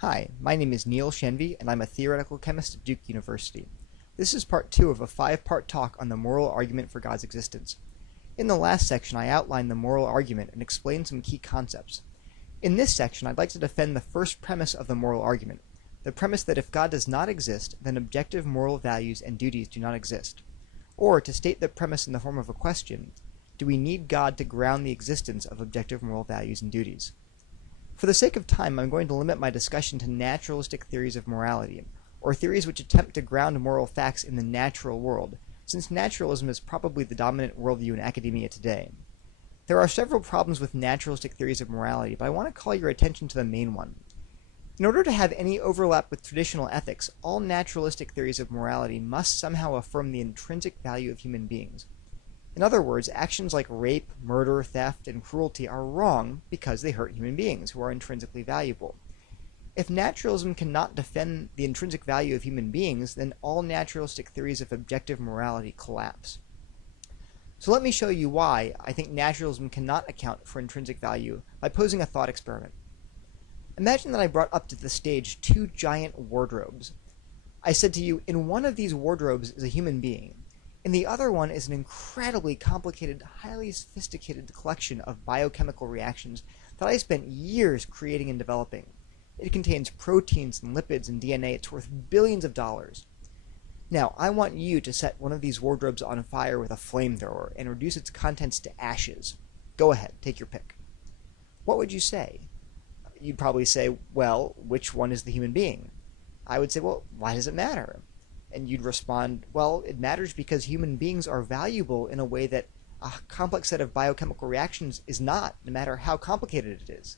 Hi, my name is Neil Shenvi, and I'm a theoretical chemist at Duke University. This is part 2 of a 5-part talk on the moral argument for God's existence. In the last section, I outlined the moral argument and explained some key concepts. In this section, I'd like to defend the first premise of the moral argument, the premise that if God does not exist, then objective moral values and duties do not exist. Or, to state the premise in the form of a question, do we need God to ground the existence of objective moral values and duties? For the sake of time, I'm going to limit my discussion to naturalistic theories of morality, or theories which attempt to ground moral facts in the natural world, since naturalism is probably the dominant worldview in academia today. There are several problems with naturalistic theories of morality, but I want to call your attention to the main one. In order to have any overlap with traditional ethics, all naturalistic theories of morality must somehow affirm the intrinsic value of human beings. In other words, actions like rape, murder, theft, and cruelty are wrong because they hurt human beings who are intrinsically valuable. If naturalism cannot defend the intrinsic value of human beings, then all naturalistic theories of objective morality collapse. So let me show you why I think naturalism cannot account for intrinsic value by posing a thought experiment. Imagine that I brought up to the stage 2 giant wardrobes. I said to you, in one of these wardrobes is a human being. In the other one is an incredibly complicated, highly sophisticated collection of biochemical reactions that I spent years creating and developing. It contains proteins and lipids and DNA. It's worth billions of dollars. Now, I want you to set one of these wardrobes on fire with a flamethrower and reduce its contents to ashes. Go ahead, take your pick. What would you say? You'd probably say, well, which one is the human being? I would say, well, why does it matter? And you'd respond, well, it matters because human beings are valuable in a way that a complex set of biochemical reactions is not, no matter how complicated it is.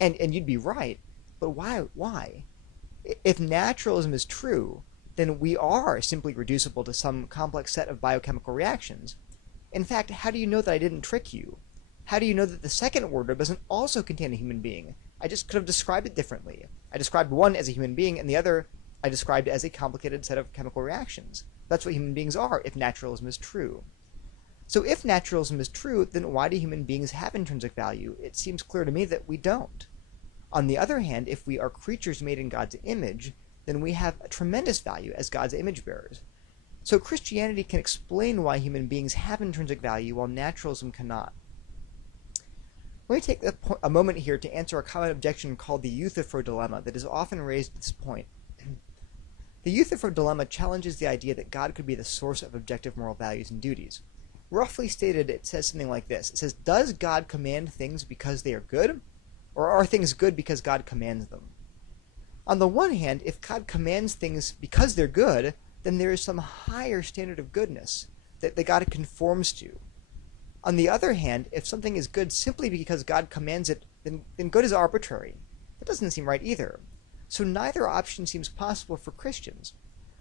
And you'd be right, but why? If naturalism is true, then we are simply reducible to some complex set of biochemical reactions. In fact, how do you know that I didn't trick you? How do you know that the second wardrobe doesn't also contain a human being? I just could have described it differently. I described one as a human being and the other I described as a complicated set of chemical reactions. That's what human beings are if naturalism is true. So if naturalism is true, then why do human beings have intrinsic value? It seems clear to me that we don't. On the other hand, if we are creatures made in God's image, then we have a tremendous value as God's image bearers. So Christianity can explain why human beings have intrinsic value while naturalism cannot. Let me take a moment here to answer a common objection called the Euthyphro Dilemma that is often raised at this point. The Euthyphro Dilemma challenges the idea that God could be the source of objective moral values and duties. Roughly stated, it says something like this. It says, does God command things because they are good, or are things good because God commands them? On the one hand, if God commands things because they're good, then there is some higher standard of goodness that God conforms to. On the other hand, if something is good simply because God commands it, then good is arbitrary. That doesn't seem right either. So neither option seems possible for Christians.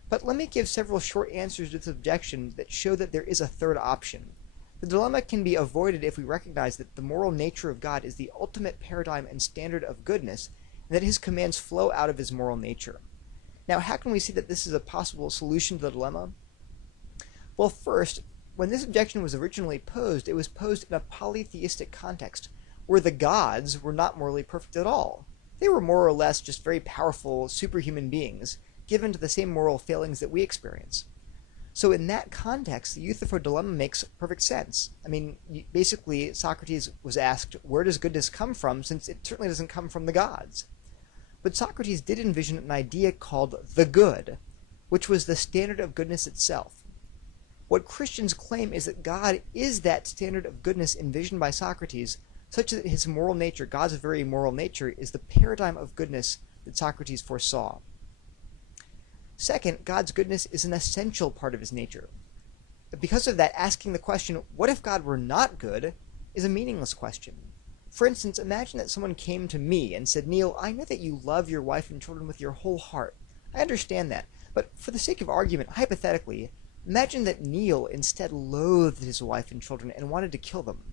But let me give several short answers to this objection that show that there is a third option. The dilemma can be avoided if we recognize that the moral nature of God is the ultimate paradigm and standard of goodness, and that his commands flow out of his moral nature. Now, how can we see that this is a possible solution to the dilemma? Well, first, when this objection was originally posed, it was posed in a polytheistic context, where the gods were not morally perfect at all. They were more or less just very powerful, superhuman beings, given to the same moral failings that we experience. So in that context, the Euthyphro Dilemma makes perfect sense. I mean, basically, Socrates was asked, where does goodness come from, since it certainly doesn't come from the gods? But Socrates did envision an idea called the good, which was the standard of goodness itself. What Christians claim is that God is that standard of goodness envisioned by Socrates, such that his moral nature, God's very moral nature, is the paradigm of goodness that Socrates foresaw. Second, God's goodness is an essential part of his nature. Because of that, asking the question, what if God were not good, is a meaningless question. For instance, imagine that someone came to me and said, Neil, I know that you love your wife and children with your whole heart. I understand that. But for the sake of argument, hypothetically, imagine that Neil instead loathed his wife and children and wanted to kill them.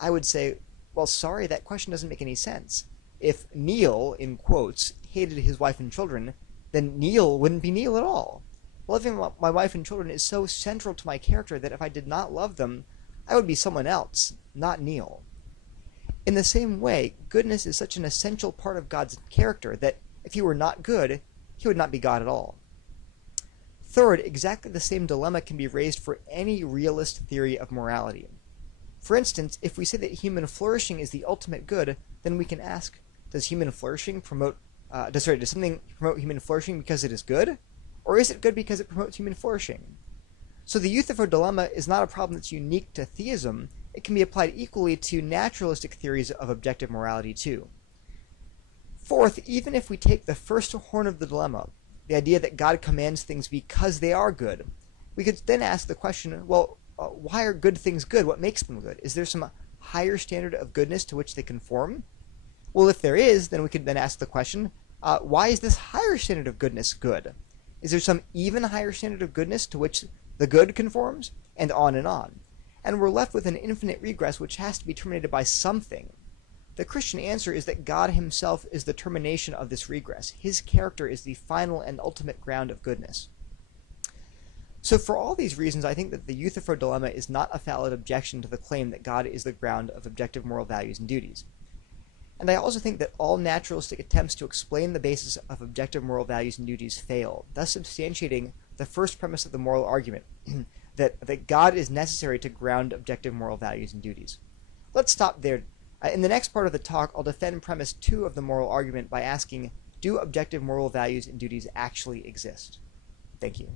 I would say, well, sorry, that question doesn't make any sense. If Neil, in quotes, hated his wife and children, then Neil wouldn't be Neil at all. Loving my wife and children is so central to my character that if I did not love them, I would be someone else, not Neil. In the same way, goodness is such an essential part of God's character that if he were not good, he would not be God at all. Third, exactly the same dilemma can be raised for any realist theory of morality. For instance, if we say that human flourishing is the ultimate good, then we can ask, does something promote human flourishing because it is good? Or is it good because it promotes human flourishing? So the Euthyphro Dilemma is not a problem that's unique to theism. It can be applied equally to naturalistic theories of objective morality too. Fourth, even if we take the first horn of the dilemma, the idea that God commands things because they are good, we could then ask the question, well, why are good things good? What makes them good? Is there some higher standard of goodness to which they conform? Well, if there is, then we could then ask the question, why is this higher standard of goodness good? Is there some even higher standard of goodness to which the good conforms? And on and on. And we're left with an infinite regress which has to be terminated by something. The Christian answer is that God himself is the termination of this regress. His character is the final and ultimate ground of goodness. So for all these reasons, I think that the Euthyphro Dilemma is not a valid objection to the claim that God is the ground of objective moral values and duties. And I also think that all naturalistic attempts to explain the basis of objective moral values and duties fail, thus substantiating the first premise of the moral argument, that God is necessary to ground objective moral values and duties. Let's stop there. In the next part of the talk, I'll defend premise 2 of the moral argument by asking, do objective moral values and duties actually exist? Thank you.